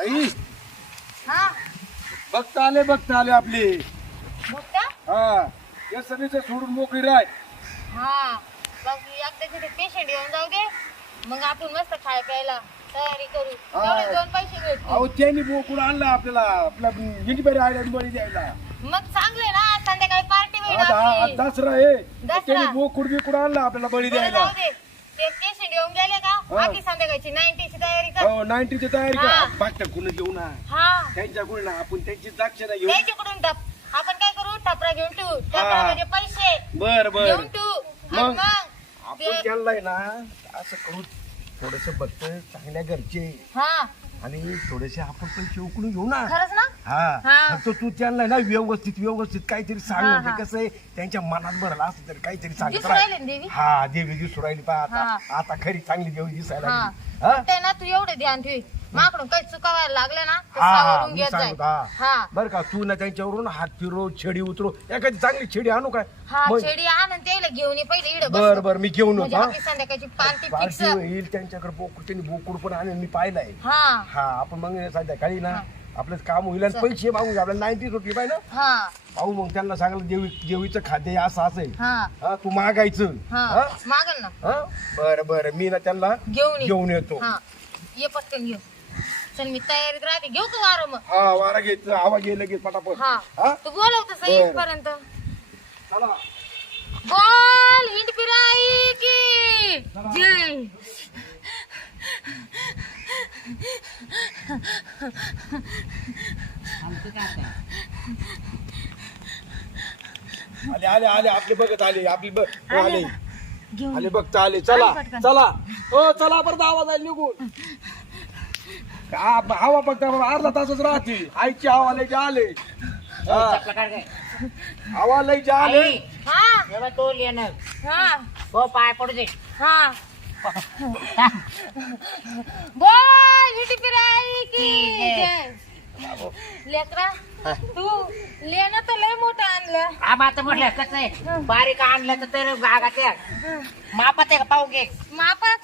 आई हा? बघता आले बघता आले आपले. हा या सगळीचं सोडून मोकळी राय हा बघ एकदा तिथे पेशंट येऊन जाऊ दे. मग आपण मस्त खाय प्यायला तयारी करू. हा. तेवढे दोन पैसे अहो त्यांनी बोकून आणला आपल्याला? आपला द्यायला. मग चांगले ना संध्याकाळी पार्टी होईल आता हा आपली. दसरा आहे. दसरा. त्यांनी बोकुड बिकुड आणला आपल्याला बळी बरं द्यायला? जाऊ दे. का हा. आपली संध्याकाळची नाईन्टीची तयारी कर. हो नाईन्टीची तयारी हा. कर बागच्या घेऊ ना. हा. त्यांच्याकडून ना आपण त्यांची दाक्षिणा घेऊ. त्याच्याकडून टप. आपण काय करू? टपरा घेऊन ठेवू. टपरा हा. म्हणजे पैसे. बर बर. घेऊन ठेवू. आणि मग? मग? आपण ते- त्यांना आहे ना असं करू थोडस बघत चांगल्या घरचे. हा. आणि थोडेसे आपण पैसे उकडून घेऊ ना खरंच ना हा हा. फक्त तू त्यांना ना व्यवस्थित व्यवस्थित काहीतरी सांग म्हणजे. कसं आहे त्यांच्या मनात भरला असं तरी काहीतरी सांगत दिसून राहिले ना देवी? हा देवी दिसू राहिली पहा आता हा. आता खरी चांगली देवी दिसायला लागली. हा? ते ना तू एवढे ध्यान ठेवी. माकडून काही चुकावायला लागलं ना तर हा, हा, सावरून मी घेत जाय. सांगतो, हा. हा. बरं का तू ना त्यांच्यावरून हात फिरव छेडी उतरू एखादी चांगली छेडी आणू काय? हा मग- छेडी आणून त्याला घेऊन ये पहिले इकडे बर बर मी घेऊन म्हणजे आपली संध्याकाळची पार्टी फिक्स पार्टी होईल त्यांच्याकडे बोकड त्यांनी बोकड पण आणून मी पाहिलाय. हा. हा आपण मग संध्याकाळी ना आपलं काम होईल आणि पैसे मागू आपल्याला नाईन्टी सुटली पाहिजे ना. हा. पाहू मग त्यांना सांगलं देवी देवीचं खाद्य हे असं असं आहे हा. हा तू मागायचं. हा. हा? मागल ना. हा? बरं बरं. मी ना त्यांना घेऊन ये. घेऊन येतो. हा. ये पटकन चल मी तयारीत राहते. घेऊ का वारं मग. हा वारा घेत आवाज घे लगेच पटापट. हा. हा? तू बरं. चला. बोल हिंड फिराई की. जय. आले आले आले आपले बघत आले आपली बघ हो, आले घेऊन आले बघता आले. चला. चला. हो चला परत आवाज आले निघून. हवा बघता बरं, अर्धा तासच राहते. आईची हवा लय आले हा, हवा लय आले हा. तो हा. हो पाय पडू दे. हा. बोल हिंड फिराई की? जय. लेकरा तू लेणं तर लय मोठं आणलं. मग आता म्हटलं कसं आहे? बारीक आणलं तर तर गागात आहे. मापात आहे का पाहू घे. मापात?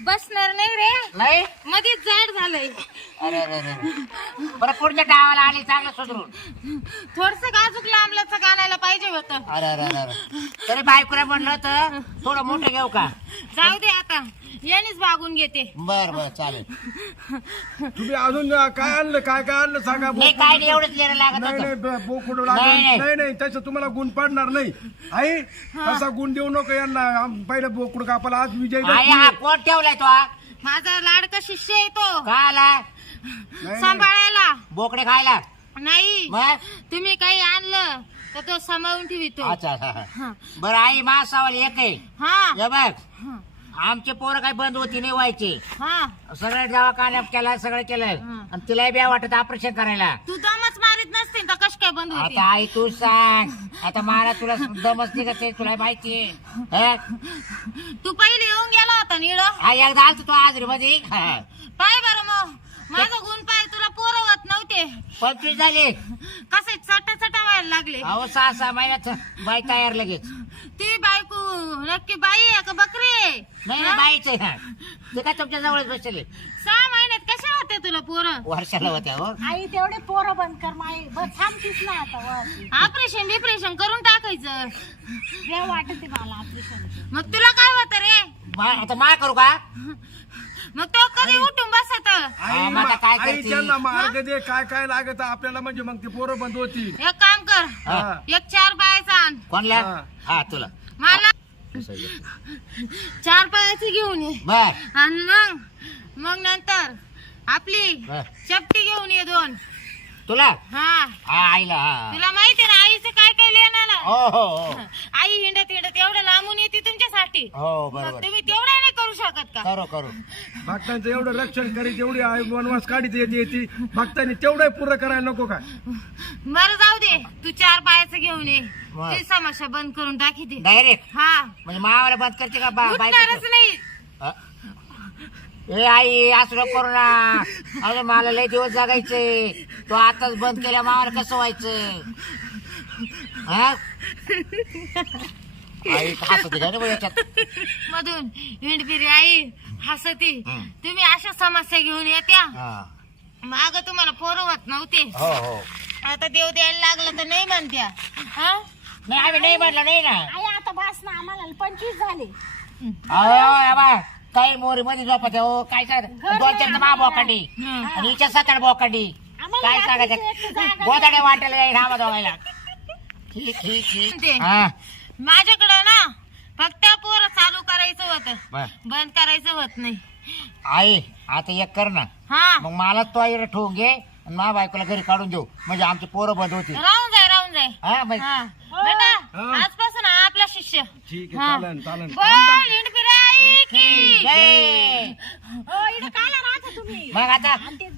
बसणार नाही रे. नाही? मध्ये जड झालंय. अरे अरे अरे बरं पुढच्या डावाला आली चांगलं सुधरून. थोडस गाजूक लांबल्याचं आणायला पाहिजे होतं. अरे अरे अरे अरे. तरी बायकोला म्हणलं तर थोडं मोठं घेऊ का? जाऊ दे आता. यानेच भागून घेते. बर बर चालेल. तुम्ही अजून काय आणलं काय काय आणलं सांगा नाही काय नाही एवढंच लिहायला लागत नाही नाही होतं ब- बोकुड नाही, लागेल. नाही. नाही. नाही त्याचं तुम्हाला गुण पडणार नाही. आई तसा गुण देऊ नको यांना. आम- पहिलं बोकुड कापाला आज विजय आई हा कोण ठेवलाय तो हा? माझा लाडका शिष्य आहे तो. का आला नाही, नाही. सांभाळायला. बोकडे खायला? नाही. मग? तुम्ही काही आणलं तर तो सांभाळून ठेवितो अच्छा अच्छा, अच्छा. हा. बरं आई मा सवाल एक आहे हा. हे बघ. हा. आमचे पोरं काही बंद होती नाही व्हायचे. हा. सगळं दवाखान्यात केला सगळं केलं. आणि तिलाही बी वाटत ऑपरेशन करायला. तू दमच मारित नसते तर कश काय बंद होते? आता आई तू सांग. आता मला तुला दमच निघत तुला माहिती तू पहिले येऊन गेला होता हा एकदा आलतो तू आजरी मध्ये. पाय बरं मग. माझा गुण पाय नव्हते पंचवीस झाले. कसे चटा चटा व्हायला लागले. अहो सहा सहा महिन्यात बाई तयार लगेच. ती बायको नक्की बाई आहे का बकरी आहे? नाही? नाही बाईच आहे हा. ते काय तुमच्या जवळच बसले सहा महिन्यात कशा होते तुला पोरं? वर्षाला होत्या हो आई तेवढे पोरं बंद कर माई. बस थांबतीस ना आता वर ऑपरेशन बिपरेशन करून टाकायचं. देव वाटते मला ऑपरेशन मग तुला काय होत रे? आता मा करू का? मग तो कधी उठून बसत? आई मग आता काय आई करते? त्यांना मार्ग दे काय काय लागत आपल्याला म्हणजे मग ते पोरं बंद होती. एक काम कर. हा. एक चार पायाचा आण. कोणला? हा. हा तुला. मला चार पायाची घेऊन ये. बर. आणि मग मग नंतर आपली बर. चपटी घेऊन ये दोन. तुला? हा. हा आईला हा. तुला माहिती ना आईचं काय काय लेणार हो हो हो. आई हिंडत हिंडत एवढं लांबून येते तुमच्यासाठी. हो मग बरोबर तुम्ही तेवढं नाही करू शकत का? करू करू. भक्तांचं एवढं रक्षण करीत एवढी आई वनवास काढीत येते येते. भक्तांनी तेवढं पुरं करायला नको काय बरं जाऊ दे. तू चार पायाचं घेऊन ये. ती समस्या बंद करून टाकी दे. डायरेक्ट? हा. म्हणजे मावाला बंद करते का बा उठणारच बायकोचं? नाही? ए आई असं नको करू ना. अरे मला लय दिवस जगायचे. तो आताच बंद केल्या मावाला कसं व्हायचं? हा? आई हसत याच्यात? मधून हिंडपिरी आई हसती. हं. तुम्ही अशा समस्या घेऊन येत्या. हा. माग तुम्हाला पोरं होत नव्हते. हो हो. आता देव द्यायला लागलं तर नाही म्हणत्या. हा? नाही आम्ही नाही म्हटलं नाही ना. आई आता बस ना आम्हाला पंचवीस झाले. अहो काही मोरी मध्ये झोपत हो? काय सांग दोन चार मा बोकांडी. आणि हिच्या सात आठ बोकांडी. आम्हाला काय रात्रीची सांगायचं? जागा गोदाडे वाटायला जाईल रामा दोघायला. ठीक ठीक ठीक. ते. हा. माझ्याकडं ना फक्त पोरं चालू करायचं होतं. बर. बंद करायचं होत नाही. आई आता एक कर ना. हा. मग मला तो इकडे ठेवून घे आणि मा बायकोला घरी काढून देऊ. म्हणजे आमचे पोरं बंद होतील. राहून जाय राहून जाय. हा मग बेटा. आजपासून हा आपला शिष्य. ठीक हा. आहे चालन चालन. बोल हिंडपिरी आई की जय. हो इकडे काला राहता तुम्ही. मग आता आणि ते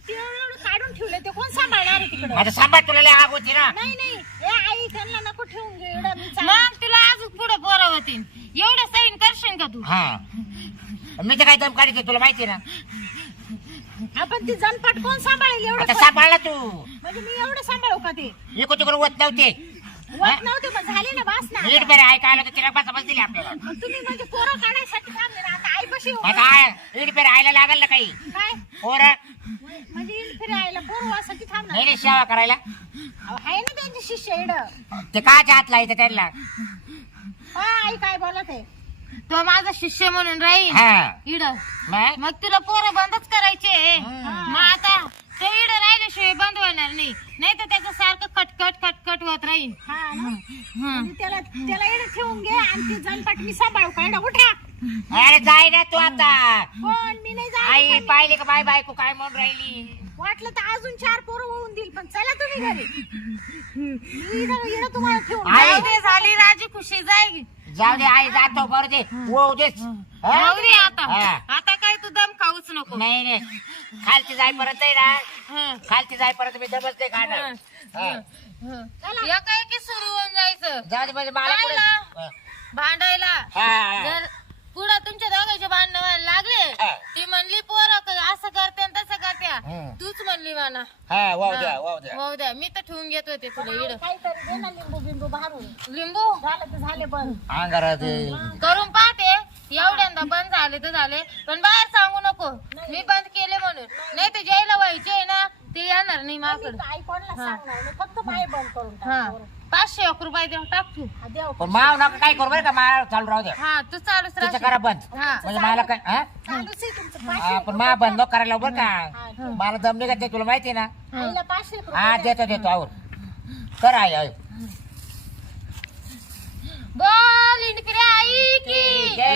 काढून ठेवले ते कोण सांभाळणार आहे तिकडे आता सांभाळ तुला लय आग होती ना. नाही नाही. ए आई त्यांना नको ठेवून घे एवढं मी चाल- मग तुला अजून पुढे पोरं होतील. एवढं सैन करशील का तू? हा. मी तर काय दम काढते तुला माहिती ना. आपण ती जनपट कोण सांभाळेल एवढं आता? सांभाळला तू. म्हणजे मी एवढं सांभाळू का ते? इकडे तिकडे होत नव्हते. होत नव्हते पण झाले ना बस ना नीट बरं ऐकायला तर तिला बस दिली आपल्याला. मग तुम्ही म्हणजे पोरं काढायसाठी थांबले ना आता आई कशी आता नीट बरं आयला लागल ना काही. काय? पोरं. म्हणजे फिरायला थांबणार. नाही सेवा करायला. अहो, आहे ना त्यांची शिष्य इड. ते काच्या हात लायचं त्यांना? आई काय बोलत आहे? तो माझा शिष्य म्हणून राहील हा. इड. मग? मग तुला पोरं बंदच करायचे. मग आता तो इड राहिल्याशिवाय बंद होणार नाही. नाही तर त्याचं सारखं खटखट खटखट होत राहील. हा ना? हं. त्याला त्याला इकडे ठेवून घे आणि ती जनपट मी सांभाळू. का इकडं उठा. अरे जाय ना तू आता. कोण? मी नाही आई जाणार पाहिले का बाय बायको काय म्हणून राहिली? वाटलं तर अजून चार पोरं होऊन देईल पण चला तुम्ही घरी. मी तुम्हाला ठेवून आई. जाऊ दे झाली राजी खुशी जाईल जाऊ दे आई जातो बरं दे. वो देच हा? जाऊ दे आता हा. आता काय तू दम खाऊच नको नाही नाही खालती जाय परत आहे ना हं. खालती जाय परत मी दबच नाही खाणार हं. हा. हं. एका एकी सुरू होऊन जायचं जाऊ दे म्हणजे मला काय पुढे ना? भांडायला हा. जर पुढं तुमच्या दोघांचे भांडण व्हायला लागले हा. ती म्हणली पोरं क- असं करते आणि तसं करत्या हं. तूच म्हणली म्हणा हा वाव द्या वाव द्या वाहू द्या मी तर ठेवून घेत होते तुला इड काहीतरी दे ना लिंबू बिंबू भारून लिंबू झालं तर झाले पण अंगारात करून पाहते एवढ्यांदा बंद झाले तर झाले. पण बाहेर सांगू नको. मी बंद केले म्हणून. नाही तर ज्याला व्हायचे आहे ना ते येणार नाही माझ्याकडे आई कोणाला सांगणार? नाही फक्त पाय बंद करून हा. टाक पोरं. पाचशे एक रुपये देऊ टाक तू. हा, देव पण माव नका काय करू बरं का? मला चालू राहू द्या हा तू चालूच तिचं राहशील. करा बंद. हा. म्हणजे मला काय हा? चालूच आहे तुमचं. हा, पाचशे पण मा बंद नको करायला बरं हा, का. मला दम निघत नाही तुला माहिती आहे ना? आईला पाचशे रुपये हा. देतो देतो आवर. कर आई आई. बोल इंडकिरे आई की. जय.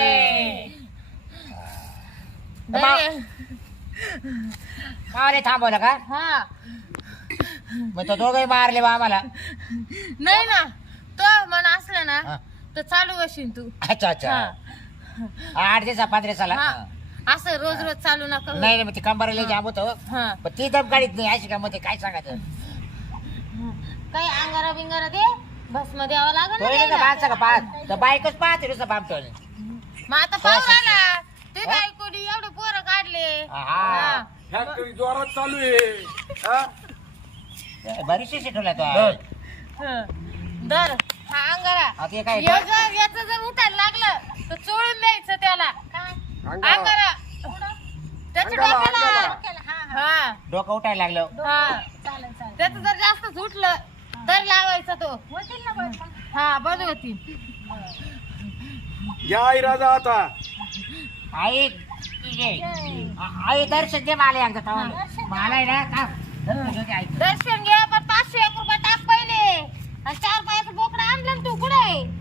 बरे. का रे थांबवलं का? हा. मग तो दोघे मारले बा आम्हाला नाही ना. तो मन असलं ना हा. तर चालू बशीन तू. अच्छा अच्छा. हा. आठ दिवसा पाच दिवसाला? हा. असं रोज रोज चालू नका नाही नाही मग ती कंबारला जाम होतं हा. पण ती दम काढीत नाही अशी का मध्ये काय सांगायचं? काही अंगारा बिंगारा दे. भस्म द्यावा लागल तो ना का का तर बायकच पाहते नुसतं पामटोल मग आता पाहू आला ते हा? बायकोनी एवढे पोरं काढले हा. हा. फॅक्टरी जोरात चालू आहे हा? बरीचशी तो धर. हं. हा अंगारा आता हे काय हे जर याचं जर उठायला लागलं तर चोळून द्यायचं त्याला काय? अंगारा. अंगारा त्याच्या अंगारा, डोक्याला अंगारा. केलं, हा, हा. हा डोकं उठायला लागलं हा चालेल, चालेल. त्याचं जर जास्त सुटलं तर लावायचा तो होतील ना? हा बंद होती घ्या आई राजा आता आई दर्शन दे मला तवाला. मला आहे ना का दर्शन दे आई. दर्शन घे पण पाचशे एक रुपये टाक पहिले आणि चार पायाचं बोकडं आणलं ना तू कुठे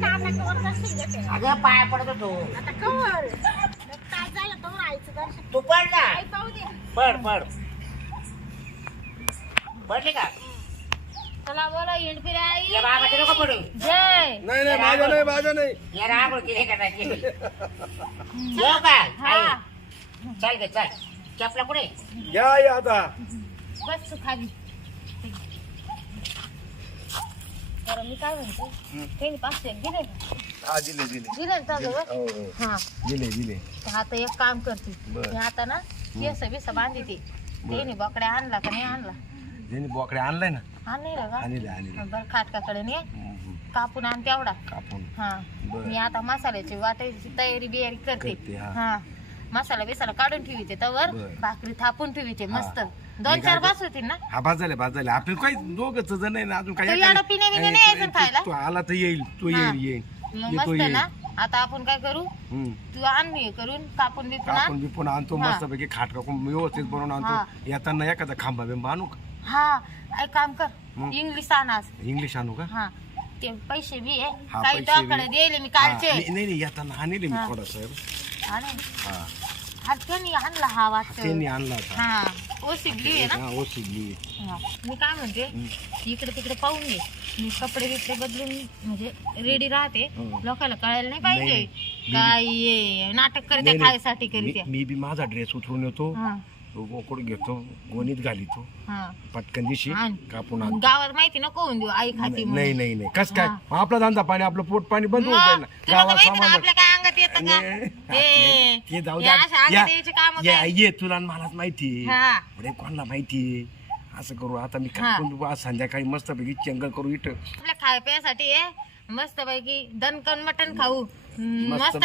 दर्शन घेते. अगं पाया पडतो तू आता कवर. एक तास झाला तोवर आईचं दर्शन. तू पड ना आई पाहू दे. पड पड पडली का चला बोला हिंडफिरे आई ये बाबाचे नको पडू. जय. नाही नाही माझ्या नाही माझ्या नाही. या रांगोळ केली का नाही केली? येऊ का हा. आई. चल गे चल. चपला कुठे? घ्या आई आता. बस तू खाली. बरं मी काय म्हणते? त्यांनी पाचशे एक दिले? हा दिले दिले. दिले ना त्याजवळ? हो हो. हा. दिले दिले. तर आता एक काम करते. बरं. मी आता ना केस बिस बांधते. त्याने बकड्या आणला का नाही आणला? ज्यांनी बोकडे आणलाय ना? आणले का? आणले आणले बरं खाटकाकडे ने. कापून आण तेवढा. कापून. हा. बरं. मी आता मसाल्याची वाटायची तयारी बियारी करते. करते, हा. हा. मसाला बिसाला काढून ठेवीते तवर बरं. भाकरी थापून ठेवीते मस्त. हा. दोन मी चार काय बस होतील ना? हा भाज झाले आपले काही दोघच जण आहे ना अजून तो काही नाही यायचं खायला? तू आला तर येईल तू हा. येईल येईल. मग येतो मस्त येईल. ना आता आपण काय करू? हम्म. तू आण हे करून कापून बिपून बिपून आणतो हा. मस्त पैकी खाट कापून व्यवस्थित बनवून हा. आणतो येताना एखादा खांबा बिंबा आणू का? हा एक काम कर. मग? इंग्लिश आण आज इंग्लिश आणू का? हा ते पैसे बी आहे. हा, काही पैसे बी. तुझ्याकडे दिले मी हा, कालचे. नाही नाही, नाही, येताना आणले मी हा. थोडस. आणि हा. हा त्यांनी आणला हा वाटत. आणला होता. हा आहे ना? हा हा. मी काय म्हणते इकडे तिकडे पाहून घे. मी कपडे बिपडे बदलून म्हणजे रेडी राहते. हं. लोकांना कळायला नाही पाहिजे. नाही, काय ये, नाटक करते नाही, नाही. खायसाठी मी करते. मी बी माझा ड्रेस उतरून येतो. हा. गोकुड घेतो गोणीत घालितो. हा. पटकन दिशी आण. कापून आणतो. गावात माहिती नको होऊन देऊ आई खाती म्हणून. नाही नाही. नाही कस काय. मग आपला धंदा पाणी आपलं पोट पाणी बंद होऊन जाईल मग, ना. तुला तर गावात माहिती ना सामान आपल्या काय अंगात येतं का? नाही. हे, ते जाऊ हे द्या. अशा अंगात यायची कामं या- तुला आणि मलाच माहिती. हा. अरे कोणाला माहिती? असं करू आता मी हा. कापून आज संध्याकाळी मस्त पैकी चंगल करू इट आपल्या खाय प्यासाठी मस्त पैकी दणकन मटण खाऊ. मस्त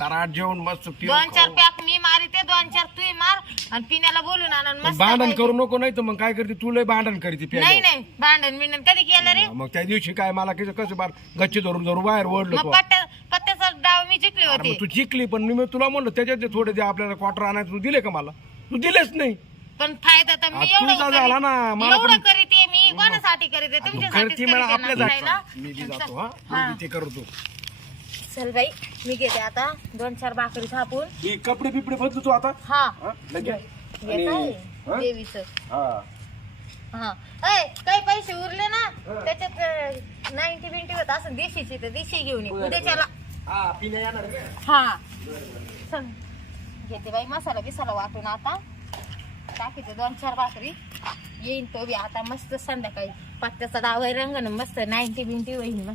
तराट जेवण मस्त पिऊ दोन चार खाऊ. पॅक मी मारिते दोन चार तू मार आणि पिण्याला बोलून आण आणि मस्त भांडण करू नको नाही तर मग काय करते? तुला भांडण करते नाही भांडण बिंडण कधी केलं रे? मग त्या दिवशी काय मला कसं कसं बार गच्ची धरून धरून बाहेर ओढलो मग तू. पत्त्या पत्त्याचा डाव मी जिंकली अरे होती. मग तू जिंकली पण मी तुला म्हणलं त्याच्यात थोडे दे आपल्याला क्वार्टर आणायचं तू दिले का मला? तू दिलेच नाही. पण फायदा तर मी एवढं तुझा झाला ना, करीते मला एवढं पण- करीते मी. कोणासाठी करीते तू तुमच्यासाठीच करते मला ना. मी बी जातो हा. हा. मी बी ते करतो चल बाई मी घेते आता. दोन चार भाकरी थापून. ही कपडे बिपडे बदलतो आता? हा. हा, लगेच. हे आणि- काय हा? देवीचं. हा. हा. काही पैसे उरले ना त्याच्यात नाईन्टी बिंटी होत. असं देशीची तर देशी घेऊन ये. उद्याच्याला हा, पिण्या येणार का? हा. चल. घेते बाई मसाला बिसाला वाटून आता. टाकीते दोन चार भाकरी. येईन तो बी आता. मस्त संध्याकाळी. पत्त्याचा डाव रंग मस्त नाईन्टी बिंटी होईल मस्त